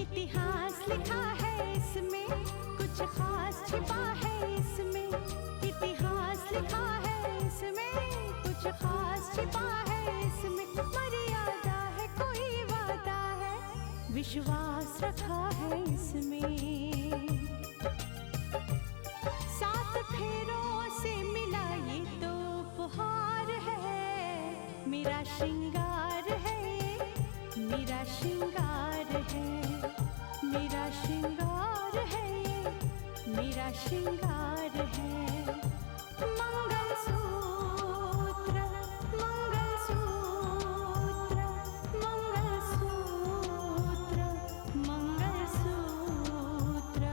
इतिहास लिखा है इसमें, कुछ खास छिपा है इसमें। इतिहास लिखा है इसमें, कुछ खास छिपा है इसमें। मर्यादा है, कोई वादा है, विश्वास रखा है इसमें। सात फेरों से मिला ये तो उपहार है, मेरा श्रृंगार है, मेरा श्रृंगार है, मेरा श्रृंगार है, मेरा श्रृंगार है। मंगलसूत्र, मंगलसूत्र, मंगलसूत्र, मंगलसूत्र,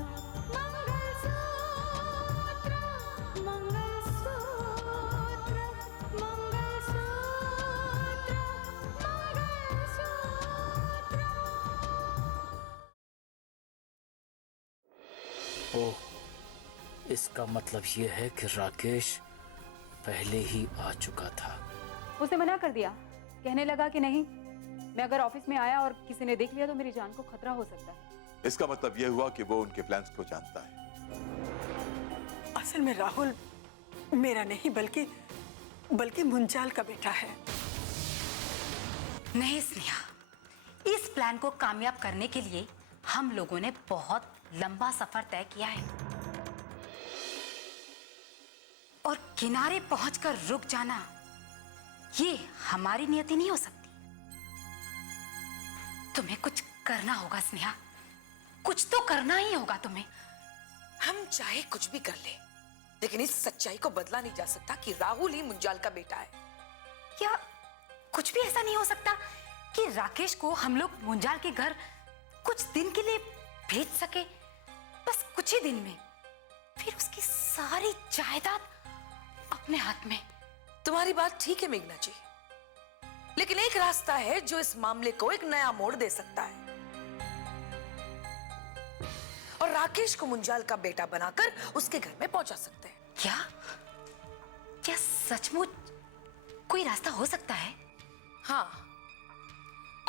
मंगलसूत्र, मंगलसूत्र, मंगलसूत्र। ओह, इसका मतलब ये है कि राकेश पहले ही आ चुका था। उसने मना कर दिया, कहने लगा कि नहीं, मैं अगर ऑफिस में आया और किसी ने देख लिया तो मेरी जान को खतरा हो सकता है। इसका मतलब यह हुआ कि वो उनके प्लान्स को जानता है। असल में राहुल मेरा नहीं बल्कि मुंजाल का बेटा है। नहीं स्नेहा, इस प्लान को कामयाब करने के लिए हम लोगों ने बहुत लंबा सफर तय किया है, और किनारे पहुंचकर रुक जाना ये हमारी नियति नहीं हो सकती। तुम्हें कुछ करना होगा स्नेहा, कुछ तो करना ही होगा तुम्हें। हम चाहे कुछ भी कर ले, लेकिन इस सच्चाई को बदला नहीं जा सकता कि राहुल ही मुंजाल का बेटा है। क्या कुछ भी ऐसा नहीं हो सकता कि राकेश को हम लोग मुंजाल के घर कुछ दिन के लिए भेज सके, बस कुछ ही दिन में, फिर उसकी सारी जायदाद अपने हाथ में। तुम्हारी बात ठीक है मेघना जी, लेकिन एक रास्ता है जो इस मामले को एक नया मोड़ दे सकता है, और राकेश को मुंजाल का बेटा बनाकर उसके घर में पहुंचा सकते हैं। क्या सचमुच कोई रास्ता हो सकता है? हाँ,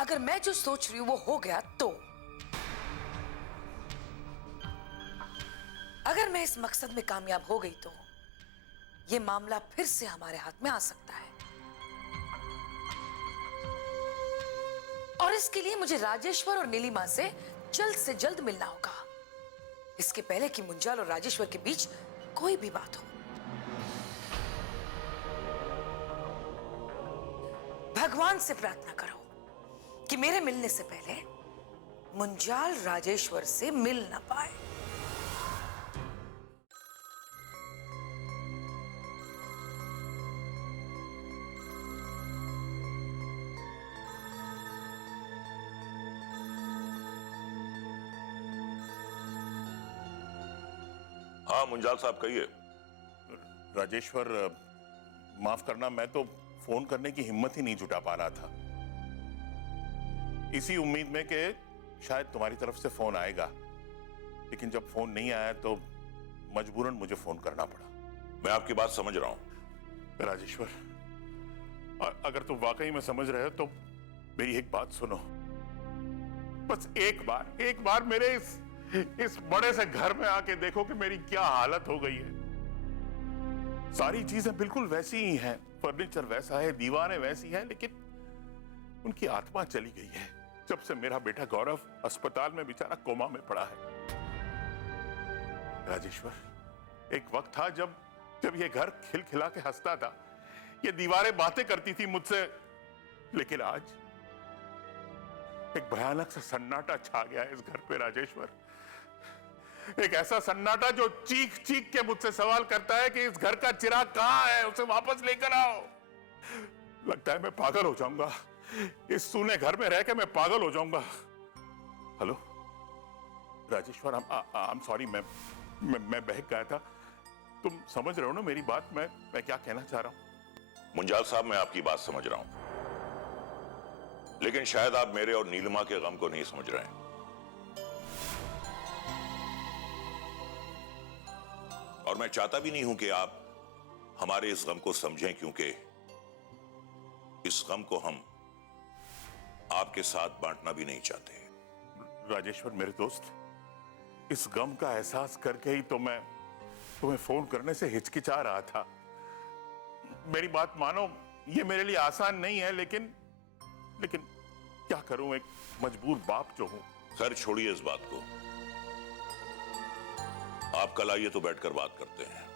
अगर मैं जो सोच रही हूं वो हो गया तो। अगर मैं इस मकसद में कामयाब हो गई तो ये मामला फिर से हमारे हाथ में आ सकता है, और इसके लिए मुझे राजेश्वर और नीलिमा से जल्द मिलना होगा, इसके पहले कि मुंजाल और राजेश्वर के बीच कोई भी बात हो। भगवान से प्रार्थना करो कि मेरे मिलने से पहले मुंजाल राजेश्वर से मिल ना पाए। हाँ मुंजाल साहब कहिए। राजेश्वर, माफ करना, मैं तो फोन करने की हिम्मत ही नहीं जुटा पा रहा था, इसी उम्मीद में कि शायद तुम्हारी तरफ से फोन आएगा, लेकिन जब फोन नहीं आया तो मजबूरन मुझे फोन करना पड़ा। मैं आपकी बात समझ रहा हूं राजेश्वर, अगर तुम वाकई में समझ रहे हो तो मेरी एक बात सुनो। बस एक बार मेरे इस बड़े से घर में आके देखो कि मेरी क्या हालत हो गई है। सारी चीजें बिल्कुल वैसी ही हैं, फर्नीचर वैसा है, दीवारें वैसी हैं, लेकिन उनकी आत्मा चली गई है जब से मेरा बेटा गौरव अस्पताल में बेचारा कोमा में पड़ा है। राजेश्वर, एक वक्त था जब ये घर खिलखिला के हंसता था, ये दीवारें बातें करती थी मुझसे, लेकिन आज एक भयानक सा सन्नाटा छा गया है इस घर पे राजेश्वर। एक ऐसा सन्नाटा जो चीख चीख के मुझसे सवाल करता है कि इस घर का चिराग कहां है, उसे वापस लेकर आओ। लगता है मैं पागल हो जाऊंगा, इस सूने घर में रह के मैं पागल हो जाऊंगा। Hello Rajeshwar, I am sorry, मैं बहक गया था। तुम समझ रहे हो ना मेरी बात, मैं क्या कहना चाह रहा हूं? मुंजाल साहब, मैं आपकी बात समझ रहा हूं, लेकिन शायद आप मेरे और नीलिमा के गम को नहीं समझ रहे हैं। और मैं चाहता भी नहीं हूं कि आप हमारे इस गम को समझें, क्योंकि इस गम को हम आपके साथ बांटना भी नहीं चाहते। राजेश्वर मेरे दोस्त, इस गम का एहसास करके ही तो मैं तुम्हें फोन करने से हिचकिचा रहा था। मेरी बात मानो, ये मेरे लिए आसान नहीं है, लेकिन क्या करूं, एक मजबूर बाप जो हूं। खैर छोड़िए इस बात को, आप कल आइए तो बैठकर बात करते हैं।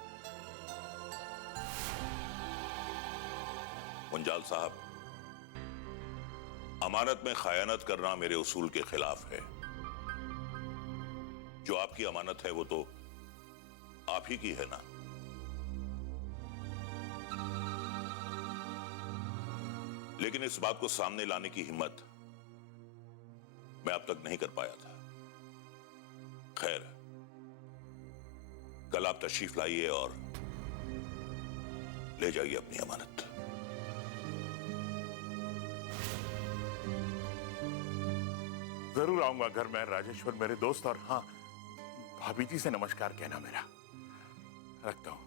मुंजाल साहब, अमानत में खयानत करना मेरे उसूल के खिलाफ है। जो आपकी अमानत है वो तो आप ही की है ना। लेकिन इस बात को सामने लाने की हिम्मत मैं अब तक नहीं कर पाया था। खैर, कल आप तशरीफ लाइए और ले जाइए अपनी अमानत। जरूर आऊंगा घर में राजेश्वर मेरे दोस्त, और हाँ, भाभी जी से नमस्कार कहना मेरा। रखता हूं।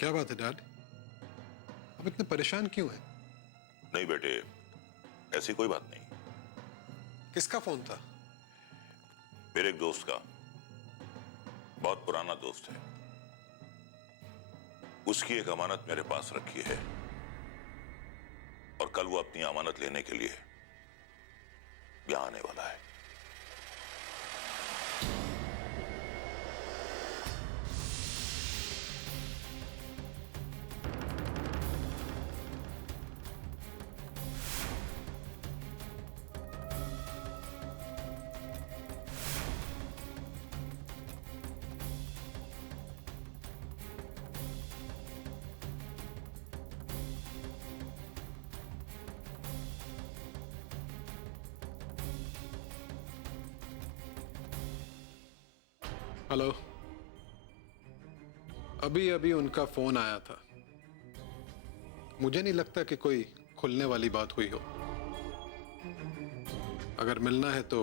क्या बात है डैड, आप इतने परेशान क्यों हैं? नहीं बेटे, ऐसी कोई बात नहीं। किसका फोन था? मेरे एक दोस्त का, बहुत पुराना दोस्त है। उसकी एक अमानत मेरे पास रखी है और कल वो अपनी अमानत लेने के लिए यहां आने वाला है। हेलो, अभी उनका फोन आया था। मुझे नहीं लगता कि कोई खुलने वाली बात हुई हो। अगर मिलना है तो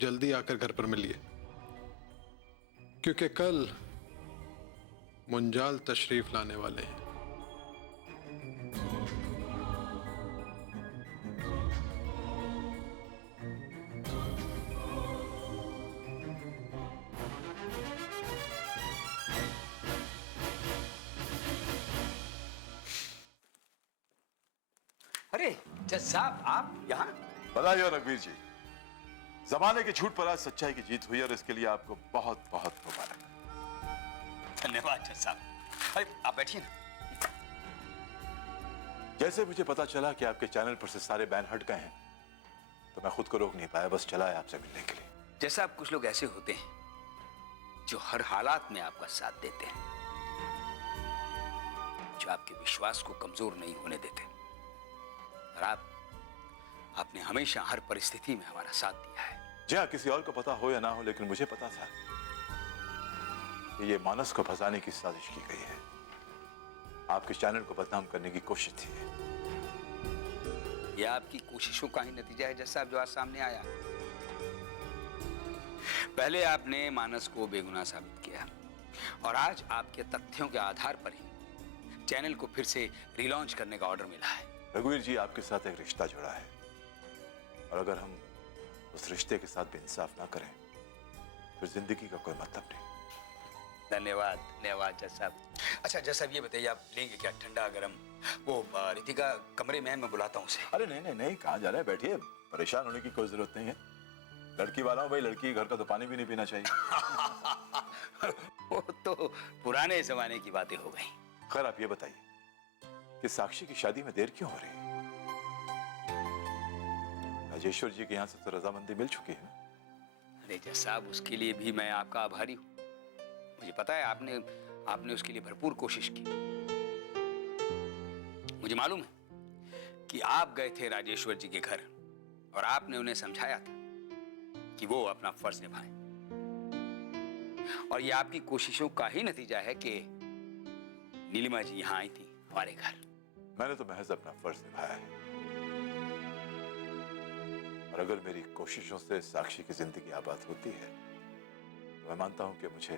जल्दी आकर घर पर मिलिए, क्योंकि कल मुंजाल तशरीफ लाने वाले हैं। अरे जज साहब, आप यहाँ? बधाई हो रघुवीर जी, जमाने के झूठ पर आज सच्चाई की जीत हुई और इसके लिए आपको बहुत बहुत मुबारक। धन्यवाद जज साहब। अरे आप बैठिए ना। जैसे मुझे पता चला कि आपके चैनल पर से सारे बैन हट गए हैं, तो मैं खुद को रोक नहीं पाया, बस चला है आपसे मिलने के लिए। जैसा आप, कुछ लोग ऐसे होते हैं जो हर हालात में आपका साथ देते हैं, जो आपके विश्वास को कमजोर नहीं होने देते। और आपने हमेशा हर परिस्थिति में हमारा साथ दिया है। जी हाँ, किसी और को पता हो या ना हो, लेकिन मुझे पता था कि ये मानस को फंसाने की साजिश की गई है। आपके चैनल को बदनाम करने की कोशिश थी। यह आपकी कोशिशों का ही नतीजा है जज साहब, जो आज सामने आया। पहले आपने मानस को बेगुनाह साबित किया और आज आपके तथ्यों के आधार पर ही चैनल को फिर से रिलॉन्च करने का ऑर्डर मिला है। रघुवीर जी, आपके साथ एक रिश्ता जुड़ा है और अगर हम उस रिश्ते के साथ भी इंसाफ ना करें फिर जिंदगी का कोई मतलब नहीं। धन्यवाद धन्यवाद जज साहब। अच्छा जज साहब, ये बताइए आप लेंगे क्या ठंडा गरम? वो रितिका कमरे में है, मैं बुलाता हूँ उसे। अरे नहीं नहीं नहीं, कहाँ जा रहे हैं, बैठिए, परेशान होने की कोई जरूरत नहीं है। लड़की वाला हूँ भाई, लड़की के घर का तो पानी भी नहीं पीना चाहिए। वो तो पुराने जमाने की बातें हो गई। खैर आप ये बताइए कि साक्षी की शादी में देर क्यों हो रही है? राजेश्वर जी के यहाँ से तो रजामंदी मिल चुकी है ना? अरे जज साहब, उसके लिए भी मैं आपका आभारी हूँ। मुझे पता है आपने उसके लिए भरपूर कोशिश की। मुझे मालूम है कि आप गए थे राजेश्वर जी के घर और आपने उन्हें समझाया था कि वो अपना फर्ज निभाएं। और ये आपकी कोशिशों का ही नतीजा है कि नीलिमा जी यहाँ आई थी हमारे घर। मैंने तो महज अपना फर्ज निभाया है, और अगर मेरी कोशिशों से साक्षी की जिंदगी आबाद होती है तो मैं मानता हूं कि मुझे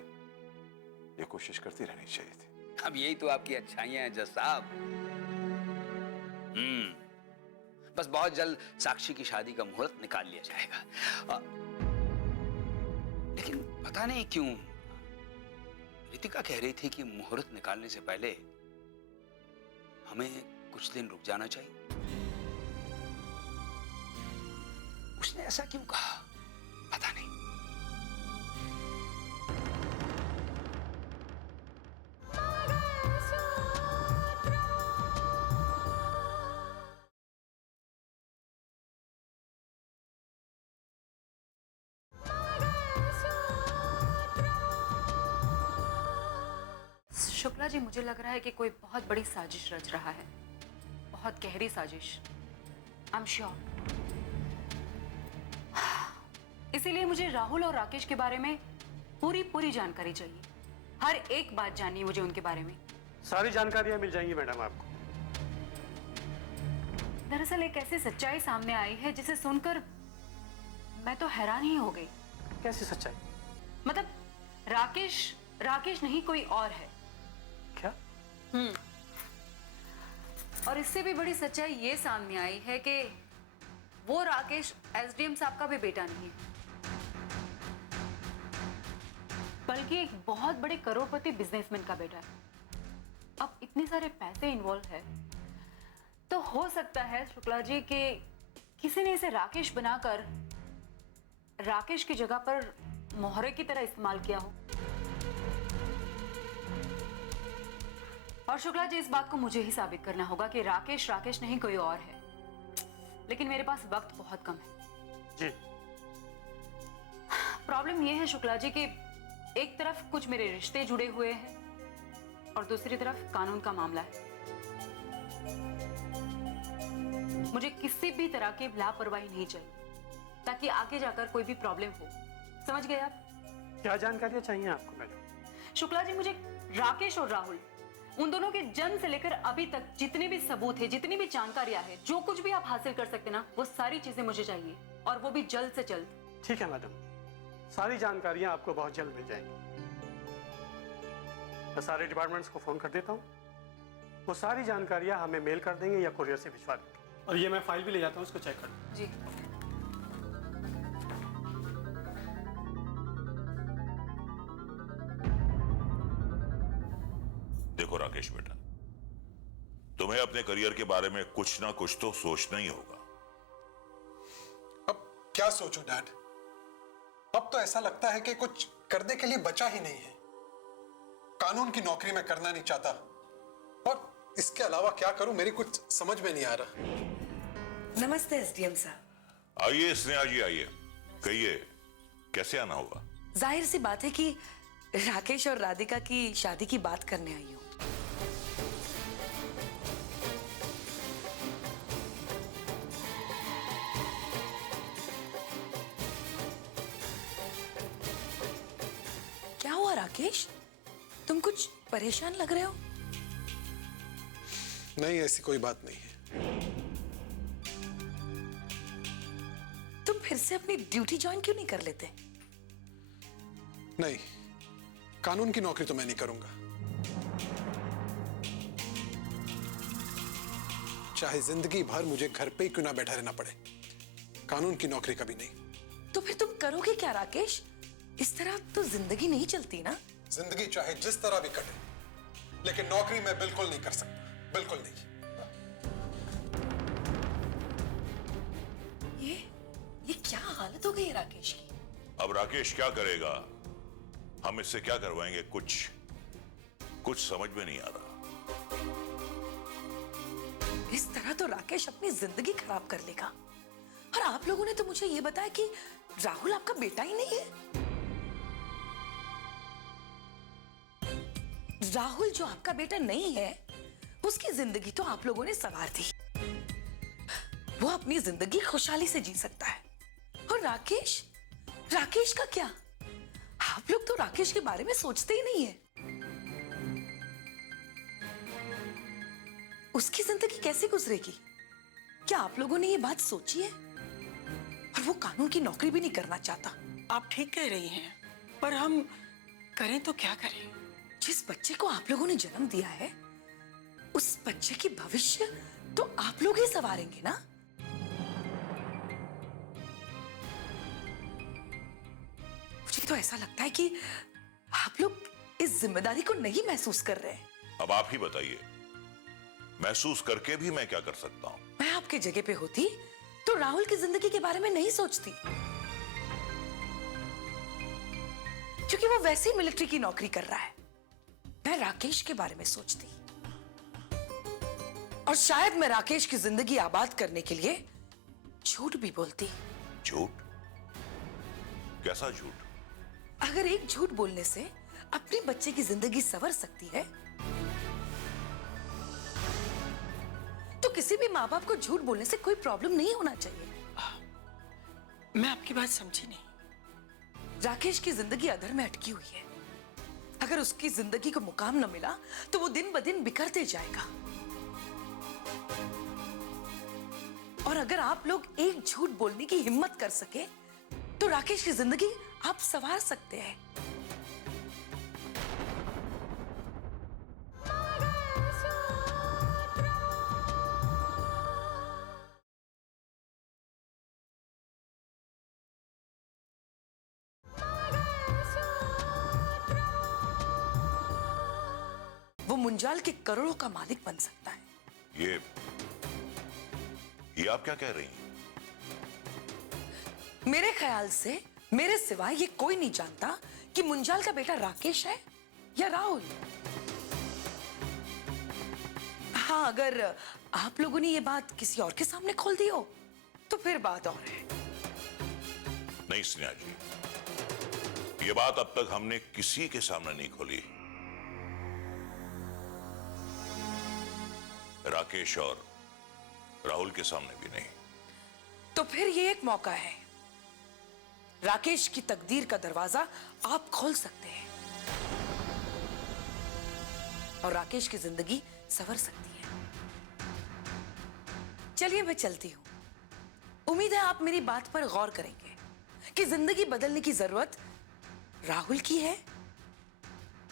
ये कोशिश करती रहनी चाहिए थी। अब यही तो आपकी अच्छाइयां हैं जज साहब। बस बहुत जल्द साक्षी की शादी का मुहूर्त निकाल लिया जाएगा। लेकिन पता नहीं क्यों रितिका कह रही थी कि मुहूर्त निकालने से पहले हमें कुछ दिन रुक जाना चाहिए। उसने ऐसा क्यों कहा पता नहीं। शुक्ला जी, मुझे लग रहा है कि कोई बहुत बड़ी साजिश रच रहा है, बहुत गहरी साजिश। I am sure. इसीलिए मुझे राहुल और राकेश के बारे में पूरी जानकारी चाहिए। हर एक बात जाननी है मुझे उनके बारे में। सारी जानकारियां मिल जाएंगी मैडम आपको। दरअसल एक ऐसी सच्चाई सामने आई है जिसे सुनकर मैं तो हैरान ही हो गई। कैसी सच्चाई? मतलब राकेश नहीं, कोई और है। क्या? और इससे भी बड़ी सच्चाई ये सामने आई है कि वो राकेश एसडीएम साहब का भी बेटा नहीं है, बल्कि एक बहुत बड़े करोड़पति बिजनेसमैन का बेटा है। अब इतने सारे पैसे इन्वॉल्व है तो हो सकता है शुक्ला जी कि किसी ने इसे राकेश बनाकर राकेश की जगह पर मोहरे की तरह इस्तेमाल किया हो। और शुक्ला जी, इस बात को मुझे ही साबित करना होगा कि राकेश नहीं कोई और है। लेकिन मेरे पास वक्त बहुत कम है। जी। प्रॉब्लम यह है शुक्ला जी कि एक तरफ कुछ मेरे रिश्ते जुड़े हुए हैं और दूसरी तरफ कानून का मामला है। मुझे किसी भी तरह की लापरवाही नहीं चाहिए ताकि आगे जाकर कोई भी प्रॉब्लम हो। समझ गए आप? क्या जानकारियां चाहिए आपको मैडम? शुक्ला जी, मुझे राकेश और राहुल, उन दोनों के जन्म से लेकर अभी तक जितने भी सबूत है, जितनी भी जानकारियां हैं, जो कुछ भी आप हासिल कर सकते ना, वो सारी चीजें मुझे चाहिए, और वो भी जल्द से जल्द। ठीक है मैडम, सारी जानकारियां आपको बहुत जल्द मिल जाएंगी। मैं सारे डिपार्टमेंट्स को फोन कर देता हूँ, वो सारी जानकारियां हमें मेल कर देंगे या कुरियर से भिजवा देंगे। और ये मैं फाइल भी ले जाता हूँ, इसको चेक कर जी। देखो राकेश बेटा, तुम्हें अपने करियर के बारे में कुछ ना कुछ तो सोचना ही होगा। अब क्या सोचूं डैड? अब तो ऐसा लगता है कि कुछ करने के लिए बचा ही नहीं है। कानून की नौकरी मैं करना नहीं चाहता, और इसके अलावा क्या करूं, मेरी कुछ समझ में नहीं आ रहा। नमस्ते एसडीएम साहब। आइए स्नेहा जी, आइए। कहिए, कैसे आना होगा? जाहिर सी बात है कि राकेश और राधिका की शादी की बात करने आई हूँ। क्या हुआ राकेश, तुम कुछ परेशान लग रहे हो? नहीं, ऐसी कोई बात नहीं है। तुम फिर से अपनी ड्यूटी ज्वाइन क्यों नहीं कर लेते? नहीं, कानून की नौकरी तो मैं नहीं करूंगा, चाहे जिंदगी भर मुझे घर पे ही क्यों ना बैठा रहना पड़े। कानून की नौकरी कभी नहीं। तो फिर तुम करोगे क्या राकेश? इस तरह तो जिंदगी नहीं चलती ना। जिंदगी चाहे जिस तरह भी कटे, लेकिन नौकरी मैं बिल्कुल नहीं कर सकता, बिल्कुल नहीं। ये क्या हालत हो गई है राकेश की? अब राकेश क्या करेगा? हम इससे क्या करवाएंगे? कुछ समझ में नहीं आ रहा। इस तरह तो राकेश अपनी जिंदगी खराब कर लेगा। और आप लोगों ने तो मुझे ये बताया कि राहुल आपका बेटा ही नहीं है। राहुल जो आपका बेटा नहीं है, उसकी जिंदगी तो आप लोगों ने संवार दी। वो अपनी जिंदगी खुशहाली से जी सकता है। और राकेश, राकेश का क्या? आप लोग तो राकेश के बारे में सोचते ही नहीं है। उसकी जिंदगी कैसे गुजरेगी? क्या आप लोगों ने ये बात सोची है? और वो कानून की नौकरी भी नहीं करना चाहता। आप ठीक कह रही हैं, पर हम करें तो क्या करें? जिस बच्चे को आप लोगों ने जन्म दिया है, उस बच्चे की भविष्य तो आप लोग ही संवारेंगे ना? मुझे तो ऐसा लगता है कि आप लोग इस जिम्मेदारी को नहीं महसूस कर रहे हैं। अब आप ही बताइए, महसूस करके भी मैं क्या कर सकता हूं? मैं आपके जगह पे होती तो राहुल की जिंदगी के बारे में नहीं सोचती, क्योंकि वो वैसे ही मिलिट्री की नौकरी कर रहा है। मैं राकेश के बारे में सोचती, और शायद मैं राकेश की जिंदगी आबाद करने के लिए झूठ भी बोलती। झूठ? कैसा झूठ? अगर एक झूठ बोलने से अपने बच्चे की जिंदगी संवर सकती है, तो किसी भी माँ बाप को झूठ बोलने से कोई प्रॉब्लम नहीं होना चाहिए। मैं आपकी बात समझी नहीं। राकेश की जिंदगी अधर में अटकी हुई है। अगर उसकी जिंदगी को मुकाम न मिला तो वो दिन ब दिन बिखरते जाएगा। और अगर आप लोग एक झूठ बोलने की हिम्मत कर सके तो राकेश की जिंदगी आप संवार सकते हैं। वो मुंजाल के करोड़ों का मालिक बन सकता है। ये आप क्या कह रही हैं? मेरे ख्याल से मेरे सिवाय ये कोई नहीं जानता कि मुंजाल का बेटा राकेश है या राहुल। हाँ, अगर आप लोगों ने ये बात किसी और के सामने खोल दी हो तो फिर बात और है। नहीं स्नेहा जी, ये बात अब तक हमने किसी के सामने नहीं खोली। राकेश और राहुल के सामने भी नहीं। तो फिर ये एक मौका है। राकेश की तकदीर का दरवाजा आप खोल सकते हैं और राकेश की जिंदगी संवर सकती है। चलिए मैं चलती हूं। उम्मीद है आप मेरी बात पर गौर करेंगे कि जिंदगी बदलने की जरूरत राहुल की है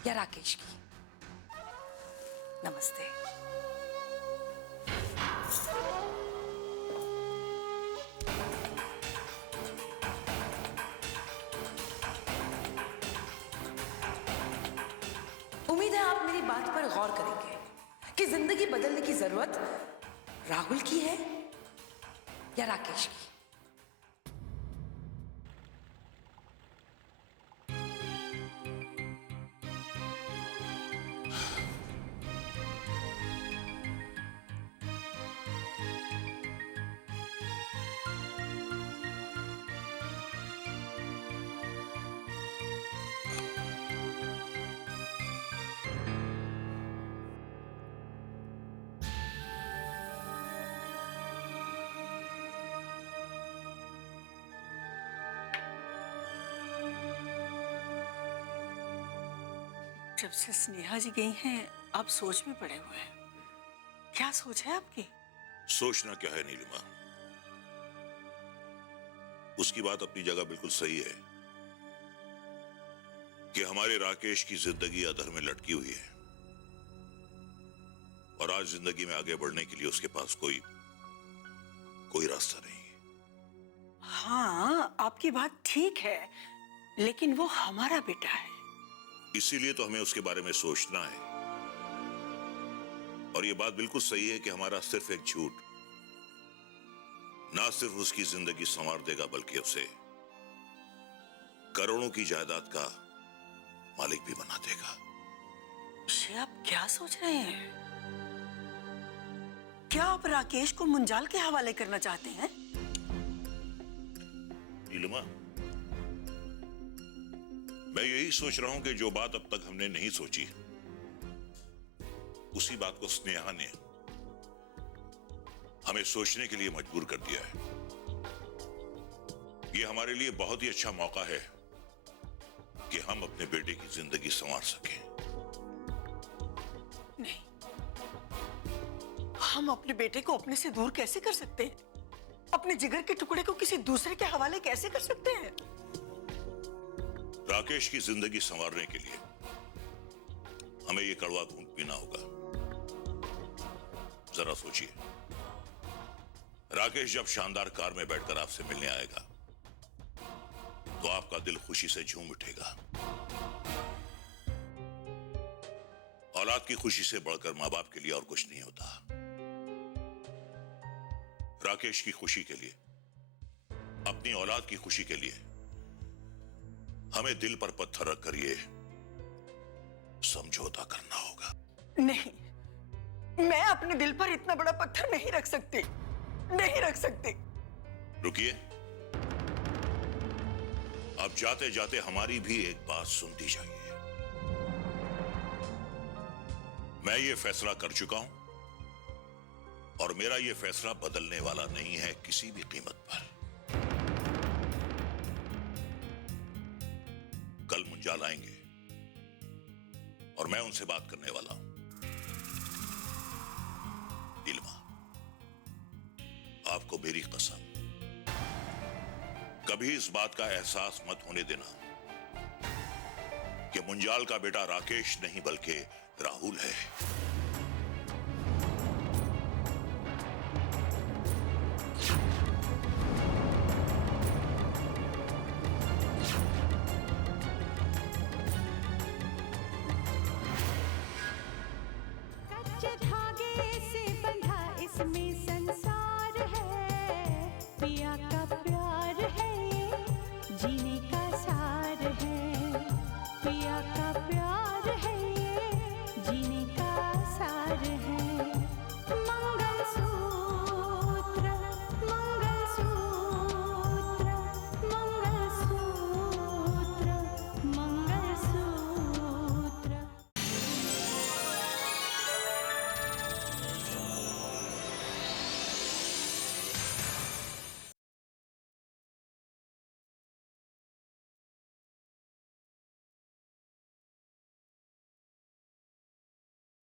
या राकेश की। नमस्ते। उम्मीद है आप मेरी बात पर गौर करेंगे कि जिंदगी बदलने की जरूरत राहुल की है या राकेश की। जब से स्नेहा जी गई हैं, आप सोच में पड़े हुए हैं। क्या सोच है आपकी? सोचना क्या है नीलिमा, उसकी बात अपनी जगह बिल्कुल सही है कि हमारे राकेश की जिंदगी अधर में लटकी हुई है और आज जिंदगी में आगे बढ़ने के लिए उसके पास कोई रास्ता नहीं। हाँ, आपकी बात ठीक है, लेकिन वो हमारा बेटा है। इसीलिए तो हमें उसके बारे में सोचना है। और ये बात बिल्कुल सही है कि हमारा सिर्फ एक झूठ ना सिर्फ उसकी जिंदगी संवार देगा, बल्कि उसे करोड़ों की जायदाद का मालिक भी बना देगा। ये आप क्या सोच रहे हैं? क्या आप राकेश को मुंजाल के हवाले करना चाहते हैं? दिलमा, मैं यही सोच रहा हूं कि जो बात अब तक हमने नहीं सोची, उसी बात को स्नेहा ने हमें सोचने के लिए मजबूर कर दिया है। ये हमारे लिए बहुत ही अच्छा मौका है कि हम अपने बेटे की जिंदगी संवार सकें। नहीं, हम अपने बेटे को अपने से दूर कैसे कर सकते हैं? अपने जिगर के टुकड़े को किसी दूसरे के हवाले कैसे कर सकते हैं? राकेश की जिंदगी संवारने के लिए हमें ये कड़वा घूंट पीना होगा। जरा सोचिए, राकेश जब शानदार कार में बैठकर आपसे मिलने आएगा तो आपका दिल खुशी से झूम उठेगा। औलाद की खुशी से बढ़कर मां बाप के लिए और कुछ नहीं होता। राकेश की खुशी के लिए, अपनी औलाद की खुशी के लिए हमें दिल पर पत्थर रखकर ये समझौता करना होगा। नहीं, मैं अपने दिल पर इतना बड़ा पत्थर नहीं रख सकती, नहीं रख सकती। रुकिए, अब जाते जाते हमारी भी एक बात सुनती जाइए। मैं ये फैसला कर चुका हूं और मेरा ये फैसला बदलने वाला नहीं है किसी भी कीमत पर। कल मुंजाल आएंगे और मैं उनसे बात करने वाला हूं। दिलमा, आपको मेरी कसम, कभी इस बात का एहसास मत होने देना कि मुंजाल का बेटा राकेश नहीं बल्कि राहुल है।